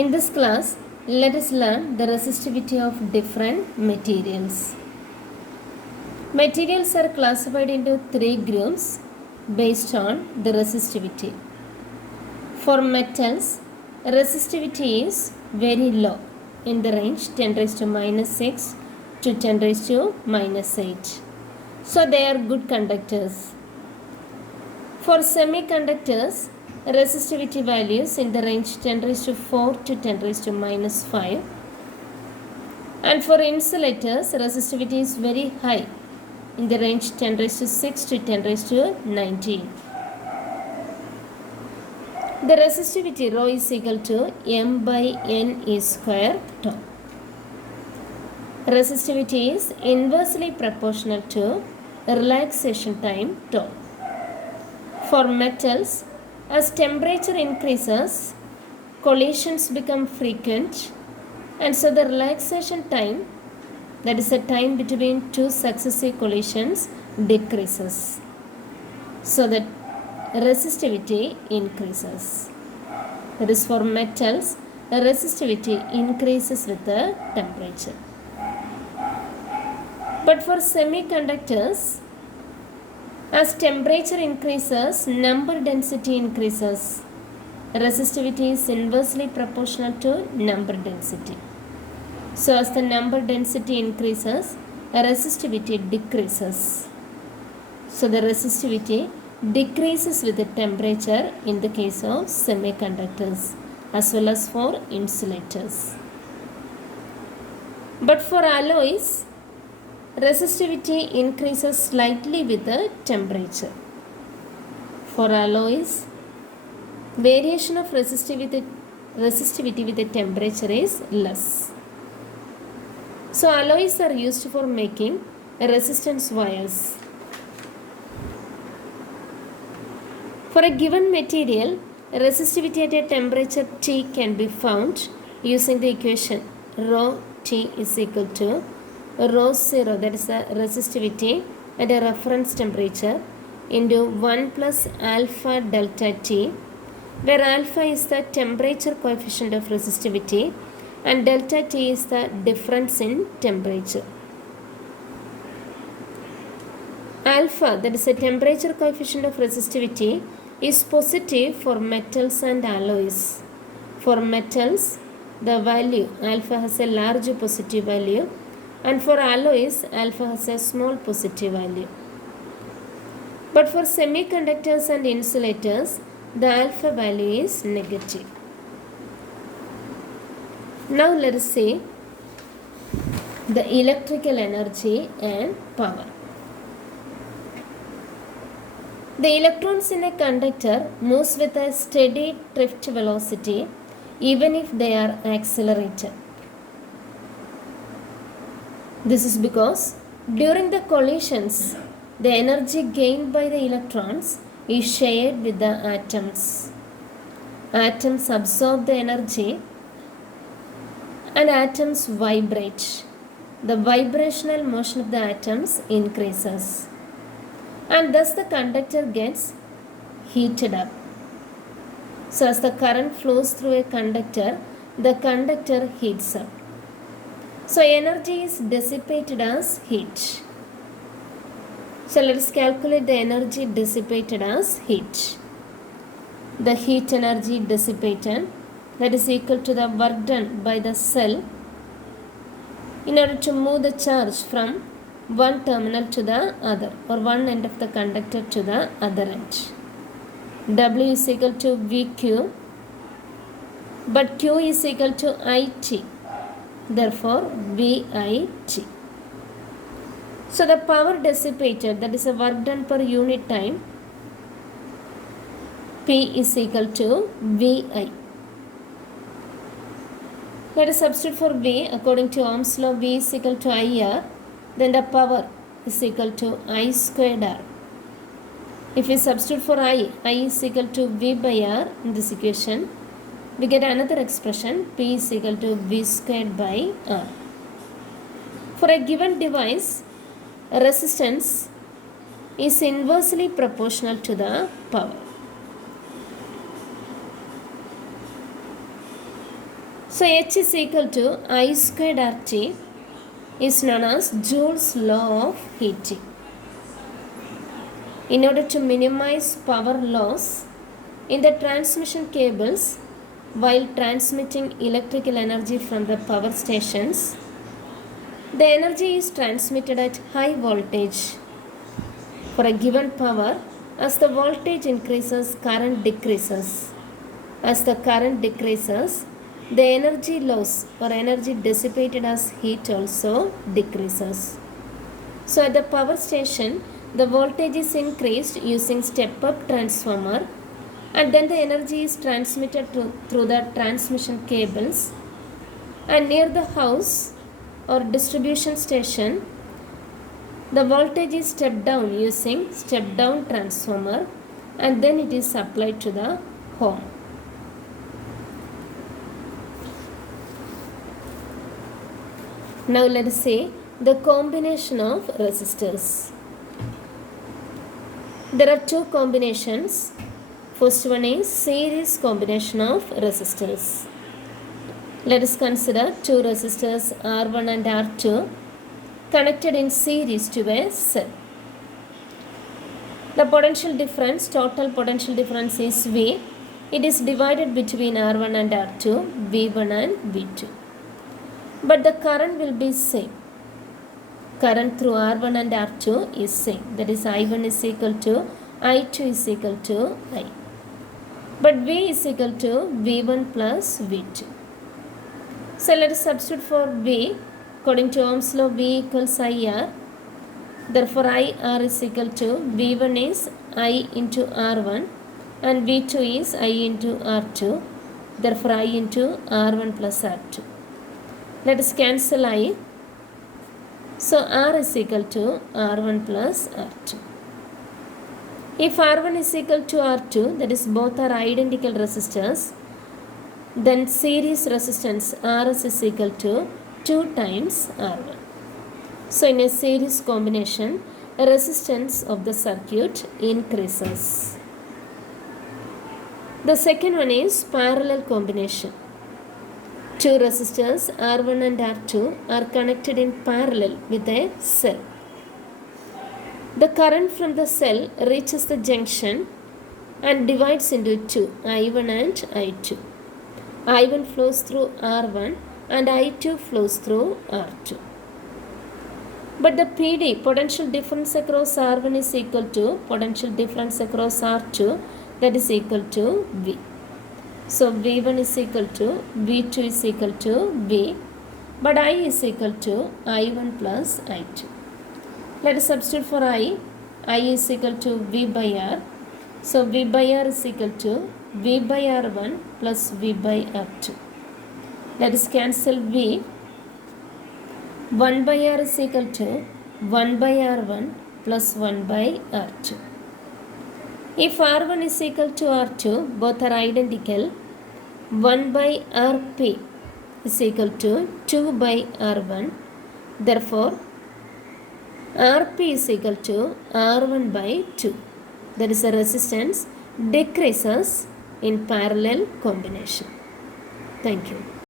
In this class, let us learn the resistivity of different materials. Materials are classified into three groups based on the resistivity. For metals, resistivity is very low in the range 10 raised to minus 6 to 10 raised to minus 8. So they are good conductors. For semiconductors, resistivity values in the range 10 raised to 4 to 10 raised to minus 5. And for insulators, resistivity is very high in the range 10 raised to 6 to 10 raised to 19. The resistivity rho is equal to m by n e square tau. Resistivity is inversely proportional to relaxation time tau. For metals, as temperature increases, collisions become frequent, and so the relaxation time, that is the time between two successive collisions, decreases. So that resistivity increases. That is, for metals, the resistivity increases with the temperature. But for semiconductors, as temperature increases, number density increases. Resistivity is inversely proportional to number density. So as the number density increases, resistivity decreases. So the resistivity decreases with the temperature in the case of semiconductors as well as for insulators. But for alloys, resistivity increases slightly with the temperature. For alloys, variation of resistivity with the temperature is less. So alloys are used for making resistance wires. For a given material, resistivity at a temperature T can be found using the equation rho T is equal to rho 0, that is the resistivity at a reference temperature, into 1 plus alpha delta T, where alpha is the temperature coefficient of resistivity and delta T is the difference in temperature. Alpha, that is the temperature coefficient of resistivity, is positive for metals and alloys. For metals, the value alpha has a large positive value, and for alloys, alpha has a small positive value. But for semiconductors and insulators, the alpha value is negative. Now let us see the electrical energy and power. The electrons in a conductor moves with a steady drift velocity even if they are accelerated. This is because during the collisions, the energy gained by the electrons is shared with the atoms. Atoms absorb the energy and atoms vibrate. The vibrational motion of the atoms increases, and thus the conductor gets heated up. So as the current flows through a conductor, the conductor heats up. So energy is dissipated as heat. So let us calculate the energy dissipated as heat. The heat energy dissipated, that is equal to the work done by the cell in order to move the charge from one terminal to the other, or one end of the conductor to the other end. W is equal to VQ, but Q is equal to IT. Therefore, VIT. So the power dissipated, that is the work done per unit time, P is equal to VI. Let us substitute for V according to Ohm's law. V is equal to IR. Then the power is equal to I squared R. If we substitute for I is equal to V by R in this equation, we get another expression, P is equal to V squared by R. For a given device, resistance is inversely proportional to the power. So H is equal to I squared RT is known as Joule's law of heating. In order to minimize power loss in the transmission cables while transmitting electrical energy from the power stations, the energy is transmitted at high voltage for a given power. As the voltage increases, current decreases. As the current decreases, the energy loss or energy dissipated as heat also decreases. So at the power station, the voltage is increased using step-up transformer, and then the energy is transmitted through the transmission cables, and near the house or distribution station, the voltage is stepped down using step-down transformer, and then it is supplied to the home. Now let us see the combination of resistors. There are two combinations. First one is series combination of resistors. Let us consider two resistors R1 and R2 connected in series to a cell. The potential difference, total potential difference is V. It is divided between R1 and R2, V1 and V2. But the current will be same. Current through R1 and R2 is same. That is I1 is equal to I2 is equal to I. But V is equal to V1 plus V2. So let us substitute for V. According to Ohm's law, V equals IR. Therefore, IR is equal to V1 is I into R1 and V2 is I into R2. Therefore, I into R1 plus R2. Let us cancel I. So, R is equal to R1 plus R2. If R1 is equal to R2, that is both are identical resistors, then series resistance Rs is equal to 2 times R1. So in a series combination, resistance of the circuit increases. The second one is parallel combination. Two resistors R1 and R2 are connected in parallel with a cell. The current from the cell reaches the junction and divides into two, I1 and I2. I1 flows through R1 and I2 flows through R2. But the PD, potential difference across R1 is equal to potential difference across R2, that is equal to V. So V1 is equal to V2 is equal to V, but I is equal to I1 plus I2. Let us substitute for I is equal to V by R. So V by R is equal to V by R1 plus V by R2. Let us cancel V. 1 by R is equal to 1 by R1 plus 1 by R2. If R1 is equal to R2, both are identical, 1 by Rp is equal to 2 by R1. Therefore, Rp is equal to R1 by 2. That is, the resistance decreases in parallel combination. Thank you.